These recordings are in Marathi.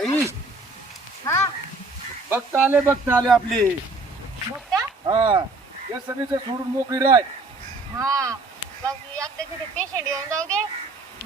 आई हा बघता आले आपली. बघता हा या सगळीचं सोडून मोकळी राय. हा बघ एकदा तिथे पेशंट येऊन जाऊ दे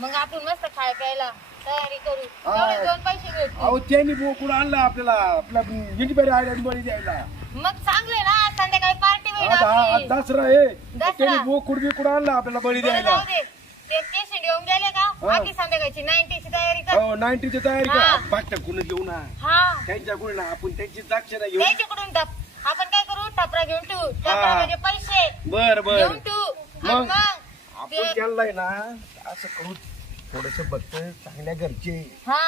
मग आपण मस्त खाय प्यायला तयारी करू तेवढे 2 पैसे भेटतील. अहो त्यांनी बोकुड आणला आपल्याला आपल्या गिनीबाई आयडन बळी द्यायला. मग चांगले ना संध्याकाळी पार्टी होईल आता आपली. दसरा आहे दसरा. त्यांनी बोकुड बिकुड आणला आपल्याला बळी बरं द्यायला. जाऊ दे ते पेशंट येऊन गेले का हा. आपली संध्याकाळची 90ची तयारी कर. हो 90ची तयारी हा. का बागच्या गुण घेऊ ना हा त्यांच्याकडून ना आपण त्यांची दाक्षिणा घेऊ. त्याच्याकडून टप आपण काय करू टपरा घेऊन ठेवू टपरा हा. म्हणजे पैसे बर बर घेऊन ठेवू आणि मग? मग आपण ते- त्यांना आहे ना असं करू थोडेसे बघत चांगल्या घरचे हा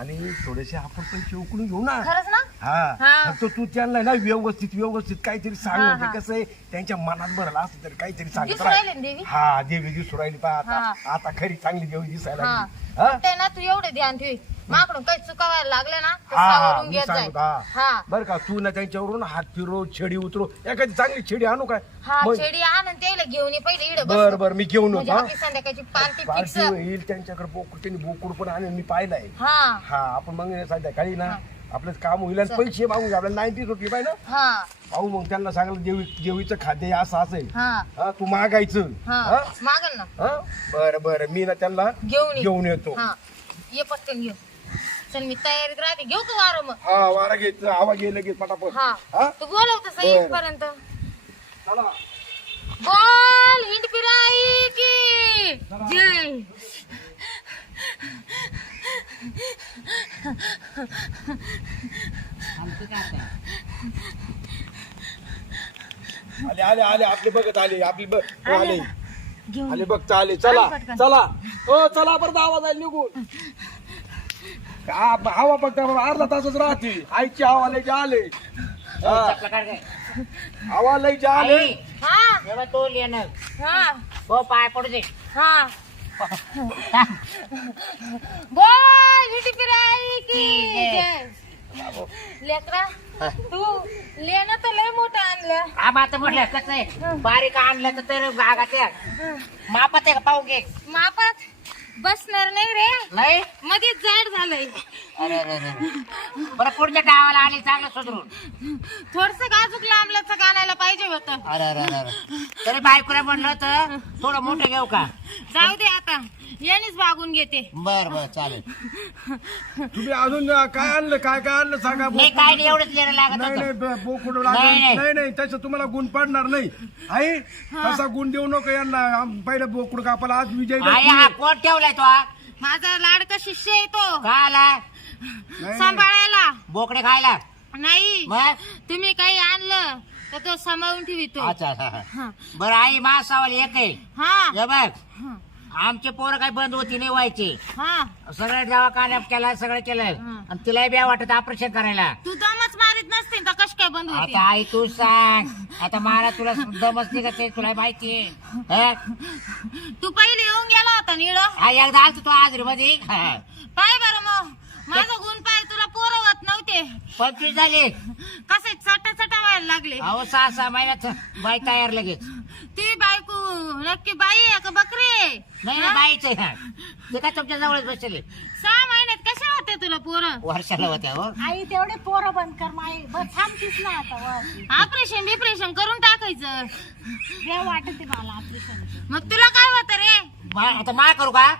आणि थोडेसे आपण पैसे उकडून घेऊ ना. खरंच ना हा हा. फक्त तू त्यांना ना व्यवस्थित काहीतरी सांग हा, म्हणजे हा. कसं आहे त्यांच्या मनात भरला असं तरी काहीतरी सांगत दिसून राहिले ना देवी? हा देवी दिसू राहिली पहा आता हा. आता खरी चांगली देवी दिसायला हा लागली. हा? ते ना तू एवढे ध्यान ठेवी माकडून काही चुकावायला लागले ना तर हा, सावरून मी घेत जाय सांगतो, हा. हा बरं का तू ना त्यांच्यावरून हात फिरो छेडी उतरो एखादी चांगली छेडी आणू काय हा मग- छेडी आण आणि त्याला घेऊन ये पहिले इकडे बर बर मी घेऊन म्हणजे येतो आपली संध्याकाळची पार्टी फिक्स पार्टी होईल त्यांच्याकडे बोकुड त्यांनी बोकुड पण आणून मी पाहिलाय. हा हा आपण मग संध्याकाळी ना आपलं काम होईल आणि पैसे मागू आपल्याला 90 सुटली पाहिजे ना. हा पाहू मग त्यांना सांगलं जेवीचं खाद्य असं असेल हा हा तू मागायचं. हा हा? मागल ना हा? बरं बरं मी ना त्यांना घेऊन घेऊन येतो. हा ये पटकन घेऊ चल मी तयारीत राहते घेऊ का वारं मग हा वारा घेत आवाज येईल लगेच पटापट. हा हा? तू बोलव तसं बरं. येईपर्यंत चला. बोल हिंड फिराई की जय आले आले आले आपले बघत आले आपली आले घेऊन आले बघता आले चला आले पटकन. चला हो चला परत आवाज आला निघून. हवा फक्त अर्धा तासच राहते आईची हवा लय आले. हा. हवा लय आले. हा जेव्हा तो लिहिणं हा हो पाय पडू दे हा बोल हिंड फिराई की जय लेकरा तू लेणं तर लय मोठं आणलं आम्हा आता म्हटलं कसं आहे बारीक आणलं तर गागात मापात आहे का पाहू घे मापात बसणार नाही रे नाही मध्येच जड झालंय अरे अरे अरे बरं पुढच्या गावाला आली चांगलं सुधरून थोडस गाजूक लांबल्याचं कानायला पाहिजे होतं अरे अरे अरे अरे तरी बायकोला म्हणलं तर थोडं मोठं घेऊ का जाऊ दे आता यानेच भागून घेते बर बर चालेल तुम्ही अजून काय आणलं काय काय आणलं सांगा. नाही काय नाही एवढंच लिहिणं लागत नाही नाही होतं बोकुड नाही, नाही. नाही नाही त्याचं तुम्हाला गुण पडणार नाही. आई तसा गुण देऊ नको यांना पहिलं बोकुड कापाला आज विजय आई हा कोण ठेवलाय तो हा? माझा लाडका शिष्य आहे तो का आला नाही. सांभाळायला बोकडे खायला नाही मग तुम्ही काही आणलं तर तो सांभाळून ठेवितो अच्छा अच्छा हा बरं आई मा सवाल एक आहे हा हे बघ हा. आमचे पोरं काही बंद होती नाही व्हायचे हा सगळं दवाखान्यात केलं सगळं केलं आणि तिलाही बी वाटत ऑपरेशन करायला तू दमच मारित नसते तर कश काय बंद होती आता आई तू सांग आता मला तुला दमच निघत आहे, तुला माहितीये हं? तू पहिले येऊन गेला होता निळ आई एकदा आलतो तो आजरी मध्ये पाय बरं मग माझा गुण पाय तुला पोरं होत नव्हते 25 झाले कसे चटा व्हायला लागले अहो 6 महिन्यात बाई तयार लगेच ती बायको नक्की बाई आहे का बकरी आहे? नाही हा? बाईच आहे हा. ते काय तुमच्या जवळच बसले 6 महिन्यात कशा होते तुला पोरं वर्षाला होत्या हो आई तेवढे पोरं बंद कर माई बस थांबतीस ना आता वर ऑपरेशन बिपरेशन करून टाकायचं जे वाटते मला ऑपरेशन मग तुला काय होत रे आता मा करू का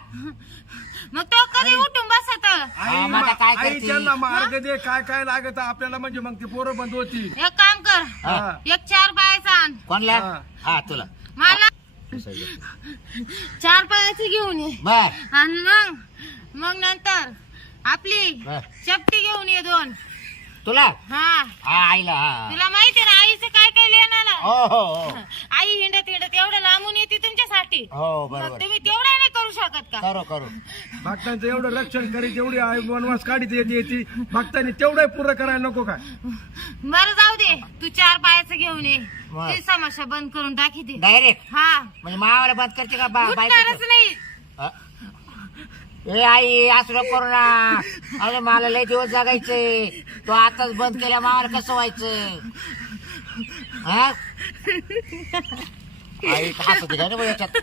मग तो कधी उठून बसत हा, मग आता काय आई करते? त्यांना मार्ग दे काय काय लागत आपल्याला म्हणजे मग ते पोरं बंद होती. एक काम कर हा. एक 4 पायाचा आण कोणला हा. हा तुला मला 4 पायाची घेऊन ये बर आणि मग नंतर आपली बर चपटी घेऊन ये 2 तुला हा हा आईला हा तुला माहिती ना आईचं काय काय लेणार हो हो हो आई हिंडत एवढं लांबून येते तुमच्यासाठी हो मग बरोबर तुम्ही तेवढं नाही करू शकत का करू करू भक्तांचं एवढं रक्षण करीत एवढी आई वनवास काढीत येते भक्तांनी तेवढं पूर्ण करायला नको काय. बरं जाऊ दे तू 4 पायाचं घेऊन ये बर. ती समस्या बंद करून टाकी दे डायरेक्ट हा म्हणजे मावाला बंद करते का उठणारच नाही ए आई असं नको करू ना अरे मला लय दिवस जगायचे तो आताच बंद केल्या मावाला कसं व्हायचं हा आई हसत का रे याच्यात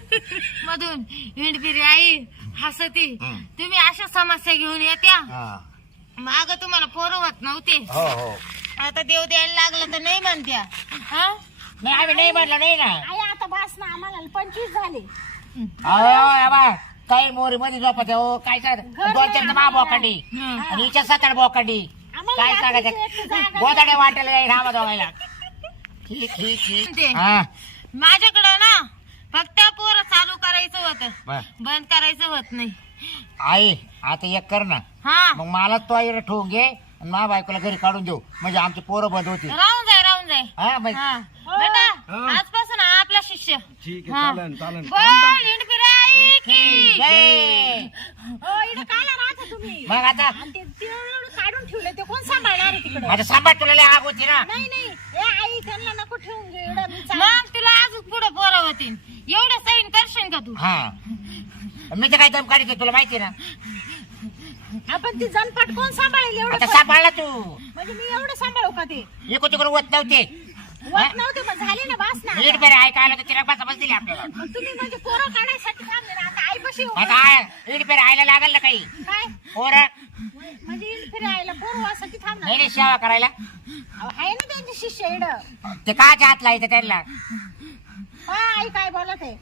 मधून हिंडफिरी आई हसती हं. तुम्ही अशा समस्या घेऊन येत्या हा माग तुम्हाला पोरं होत नव्हते, हो हो आता देव द्यायला लागलं तर नाही म्हणत्या. हा नाही आम्ही नाही म्हटलं नाही ना. आई आता बस ना, आम्हाला 25 झाले. अहो काही मोरी मध्ये झोपत हो काय काय 2-4 मा बोकांडी आणि हिच्या 7-8 बोकांडी आम्हाला काय रात्रीची एक सांगायचं जागा गोदाडे वाटेल रामा दोघायला. ठीक ठीक ठीक ते. हा माझ्याकडं ना फक्त पोरं चालू करायचं होतं, बर. बंद करायचं होत नाही. आई आता एक कर ना, हा मग मला तो इकडे ठेवून घे आणि माझ्या बायकोला घरी काढून देऊ म्हणजे आमची पोरं बंद होती. राहून जाय राहून जाय. हा मग हा बेटा आजपासून हा आपला शिष्य. ठीक हा. आहे चालेल चालेल बोल हिंडपिराई की जय. हो, इथं काला राहता तुम्ही. मग आता आणि ते एवढं काढून ठेवलं, ते कोण सांभाळणार आहे तिकडे? आता सांभाळ तुला लय आग होती ना. नाही नाही, ए आई त्यांना नको ठेवून घे इकडं, मी चालले. मग तुला अजून पुढे पोरं होतील, एवढं सैन करशील का तू? हा मी तर काय दम काढते तुला माहिती ना. आपण ती जनपाट कोण सांभाळेल एवढं? आता सांभाळला तू म्हणजे मी एवढं सांभाळू का ते? इकडे तिकडे होत नव्हते. होत नव्हते, मग झाले ना, बस ना. नीट बरं ऐकायला तर तिला बस दिली आपल्याला. मग तुम्ही म्हणजे पोरं काढायसाठी थांबले ना, आता आई कशी आता नीट बरं आयला लागल ना काही काय पोरं म्हणजे इकडे फिरायला पोरवासाठी थांबणार? नाही नाही सेवा करायला अहो, आहे ना त्यांचे शिष्य इकडं. ते काच्या हात लायचं त्यांना. हा, आई काय बोलत आहे?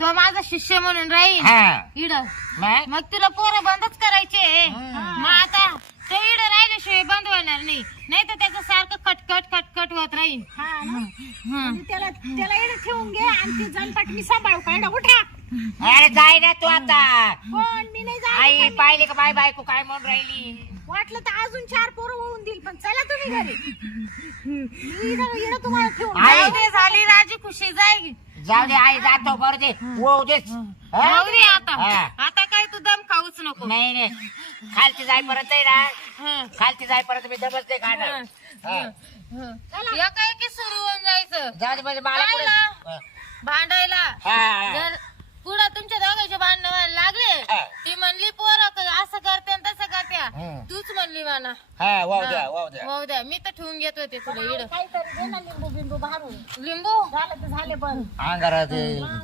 तो माझा शिष्य म्हणून राहील हा इड. मग मग तुला पोरं बंदच करायचे. मग आता तो इड राहिल्याशिवाय बंद होणार नाही, नाही तर त्याचं सारखं खटखट खटखट होत राहील. हा ना? हं. म्हणजे त्याला इकडे ठेवून घे आणि ती जनपाट मी सांभाळू का? इकडं उठा. अरे जाय ना तू आता. पण मी नाही आई जाणार. पाहिले का बाय बायको काय म्हणून राहिली. वाटलं तर अजून 4 पोरं होऊन देईल, पण चला तुम्ही घरी. मी इकडं तुम्हाला ठेवून आई. जाऊ दे, झाली राजी खुशी जाईल. जाऊ दे आई जातो बरं दे वो देच. हा? जाऊ दे आता. हा. आता काय तू दम खाऊच नको. नाही नाही खालती जाईपर्यंत आहे ना, हं. खालती जाईपर्यंत मी दमच नाही खाणार. हा. या काय की सुरू होऊन जायचं जाऊ दे म्हणजे मला पुढे. काय भांडायला. हा. जर पुढं तुमच्या दोघांचे भांडण व्हायला लागले, हा. ती म्हणली पोरं असं करते आणि तसं करत्या, हं. तूच म्हणली म्हणा. हा वाव द्या वाव द्या. वाहू द्या, मी तर ठेवून घेत होते तुला इड. काहीतरी दे ना, लिंबू बिंबू भारून. लिंबू झालं तर झाले बंद. अंगारात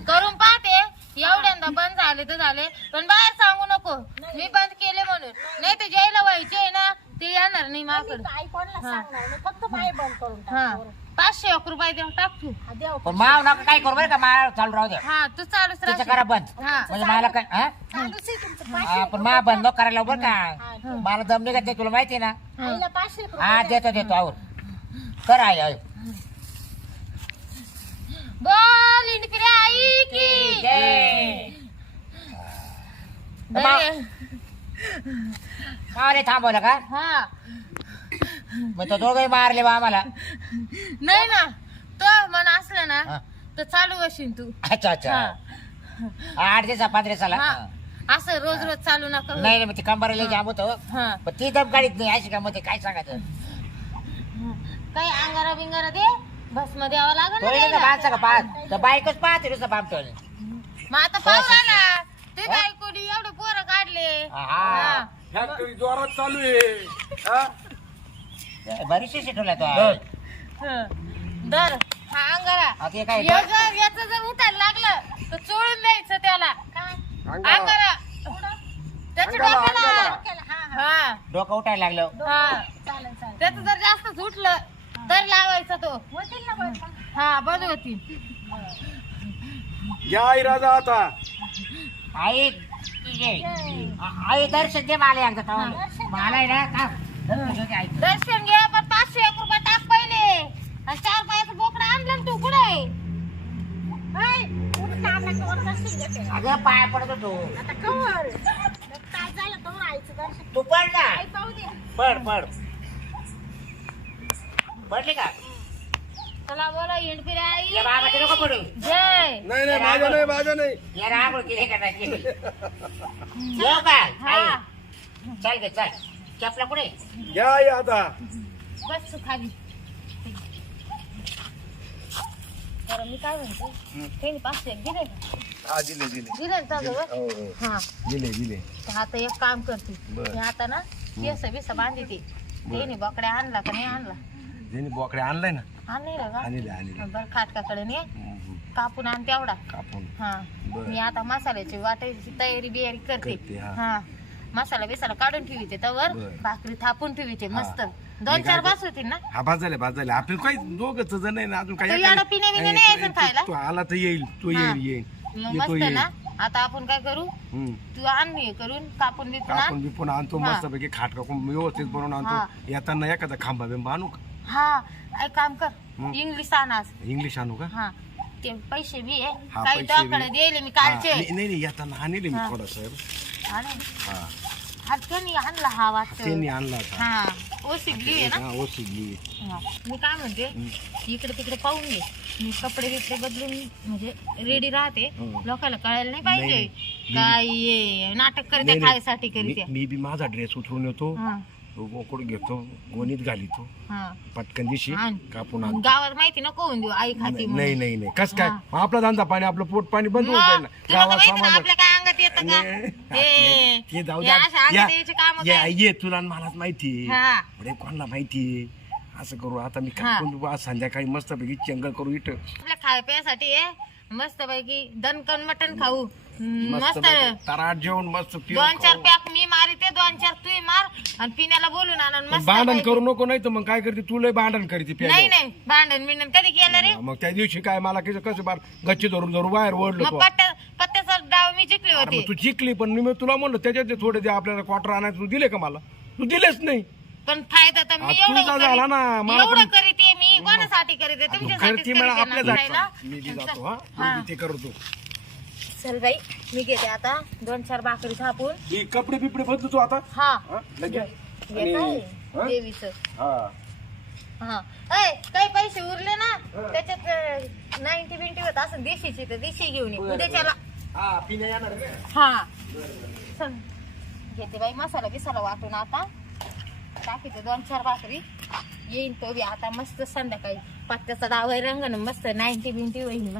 करून पाहते, एवढ्यांदा बंद झाले तर झाले, पण बाहेर सांगू नको मी बंद केले म्हणून, नाही तर ज्याला व्हायचे ना ते येणार नाही माझ्याकडे. आई कोणाला सांगणार नाही, फक्त पाय बंद करून टाक. हा 500 रुपये देऊ टाक तू. हा, देव. पण माव नका काय करू बरं का माव चालू राहू द्या. हा तू चालूच तिचं राहशील. करा बंद हा. म्हणजे मला काय हा? चालूच आहे तुमचं. हा, 500 पण मा बंद नको करायला बरं का. हा, मला दम निघत नाही तुला माहिती आहे ना. आईला 500 हा रुपये देतो देतो आवर कर आई आई. बोल इंडपिरे आई की जय. बरे. मावले थांबवलं का हा मग तो दोघे मारले बा आम्हाला. नाही ना, तो मन असलं ना हा. तर चालू असेल तू. अच्छा अच्छा हा. 8 दिवसा 15 दिवसाला. हा. असं रोज रोज चालू नका. नाही नाही मग ती कंबरला जाम होतं हा. पण ती दम काढीत नाही अशी का मध्ये काय सांगायचं. काही अंगारा बिंगारा दे, भस्म द्यावा लागल तो ना येईल ना द्यायला. माणसा का पाहत तर बायकच पाहते नुसतं बामटोले. मग आता पाहू आला ते बायकोनी एवढे पोरं काढले. हा. हा. फॅक्टरी जोरात चालू आहे हा? बरीचशी शिकवला तो. हं. धर हा अंगारा. आता हे काय याचं जर उठायला लागलं तर चोळून द्यायचं त्याला. अंगारा. अंगारा त्याच्या अंगारा, डोक्याला. अंगारा. हा डोकं उठायला लागलं. हा चालेल चालेल. त्याचं जर जास्त उठलं तर लावायचा तो. होतील ना बंद? हा बंद होती. घ्या इरादा आता आई तुझे आई दर्शन दे मला एकदा तेव्हा. मला आहे ना का दर्शन दे आई. दर्शन घे, पण 501 रुपये टाक पहिले. आणि 4 पायाचं बोकडं आणलं ना तू कुठे? हाय, उठ काढला कवर दर्शन घेते. अगं पाया पडतो तू. आता कवर काय झालं तर आईचं दर्शन. तू पड ना. आई पाहू दे. पड पड पडली का. चला बोला हिंडपिरे आई. या बाबाचे नको पडू. जय. नाही नाही माझं नाही या रागोळ केली का नाही केली. येऊ का हा आई? चल गे चल चपला पुढे. घ्या आई आता बस तू खाली. बरं मी काय म्हणते, त्यांनी 501 दिले का? हा दिले दिले ना तुझ्याजवळ? हो हो हा दिले तर आता एक काम करते, बरं. मी आता ना केस बिस बांधते. त्यांनी बकड्या आणला का नाही आणला? ज्यांनी बोकडे आणलाय ना आणले ना का? आणले बरं खाटकाकडे ने कापून आण तेवढा. कापून हा बरं. मी आता मसाल्याची वाटायची तयारी बियारी करते. करते, हा. हा मसाला बिसाला काढून ठेवीते तवर बरं. भाकरी थापून ठेवीते मस्त मी 2-4 काय बास होतील ना. हा भात झाले आपलं काही दोघच जण नाही ना अजून तो याडा पिणे बिणे नाही यायचं खायला? तो आला तर येईल तो हा. येईल मग येतो मस्त येईल ना. आता आपण काय करू, हम्म. तू आण हे करून कापून बिपून आण. आपण बिपून आणतो हा. मस्त पैकी खाट कापून व्यवस्थित बनवून हा. आणतो येताना एखादा खांबा बिंबा आणू का हा एक काम कर, मग? इंग्लिश आण आज. इंग्लिश आणू का हा ते पैसे बी आहे हा, काही पैसे बी. तुझ्याकडे दिले मी हा, कालचे. नाही येताना आणले मी हा. थोडस आणि हा हा त्यांनी आणला हा वाटतं. त्यांनी आणला होता हा ओसिकली आहे ना. हा, ओसिडली हा. मी काय म्हणते, इकडे तिकडे पाहून घे, मी कपडे बिपडे बदलून म्हणजे रेडी राहते. हो. लोकांना कळायला नाही पाहिजे नाही. काय हे नाटक करते नाही, खायसाठी करते. मी बी माझा ड्रेस उतरून येतो हा गोकुळ घेतो गोणीत घालितो हा पटकन दिशी आण. कापून आणतो गावात माहिती नको होऊन देऊ आई खाती म्हणून. नाही कस काय हा. मग आपला धंदा पाणी आपलं पोट पाणी बंद होऊन जाईल मग, ना. तुला तर गावात माहिती ना सामान आपल्या काय अंगात येतं का नाही. ते जाऊ हे द्या अशा अंगात यायचे कामं या काय? ये तुला आणि मलाच माहिती हा. अरे कोणाला माहिती असं करू आता मी हा. कापून आज संध्याकाळी मस्त पैकी चंगल करू इथं आपल्या खाय प्यासाठी मस्त पैकी दणकन मटण खाऊ. मस्त तराट जेवण मस्त पिऊन 2-4 खाऊ. पॅक मी मारिते 2-4 तू मार आणि पिण्याला बोलून आण मस्त भांडण पैकी. करू नको नाही तर मग काय करते तुला भांडण करते नाही प्यायल्यावर. नाही भांडण बिंडण कधी केलं रे. मग त्या दिवशी काय मला कसं बार गच्ची धरून धरून बाहेर ओढलं मग तो पत्त्याचा डाव मी जिंकले अरे होते. मग तू शिकली पण मी तुला म्हणलं त्याच्यात थोडे ते आपल्याला क्वार्टर आणायचं तू दिले का मला तू दिलेच नाही पण फायदा तर मी आ, तुझा झाला ना, मला एवढं पण- करीते मी कोणासाठी करीते तुमच्यासाठी करती मला आपल्या ना. जायचं मी बी जातो हा हा. मी बी ते करतो चल बाई मी घेते आता 2-4 भाकरी थापून. ही कपडे बिपडे बदलतो आता हा हा, लगेच हे आणि- काय हा? देवीचं. हा हा ऐ काही पैसे उरले ना त्याच्यात 90 बिंटी होत असं देशीची तर देशी घेऊन ये उद्याच्याला. हा पिण्या येणार रे. हा चल घेते बाई मसाला बिसाला वाटून आता टाकीते 2-4 भाकरी येईन तो बी आता मस्त संध्याकाळी पत्त्याचा डाव रंग मस्त 90 बिंटी होईल.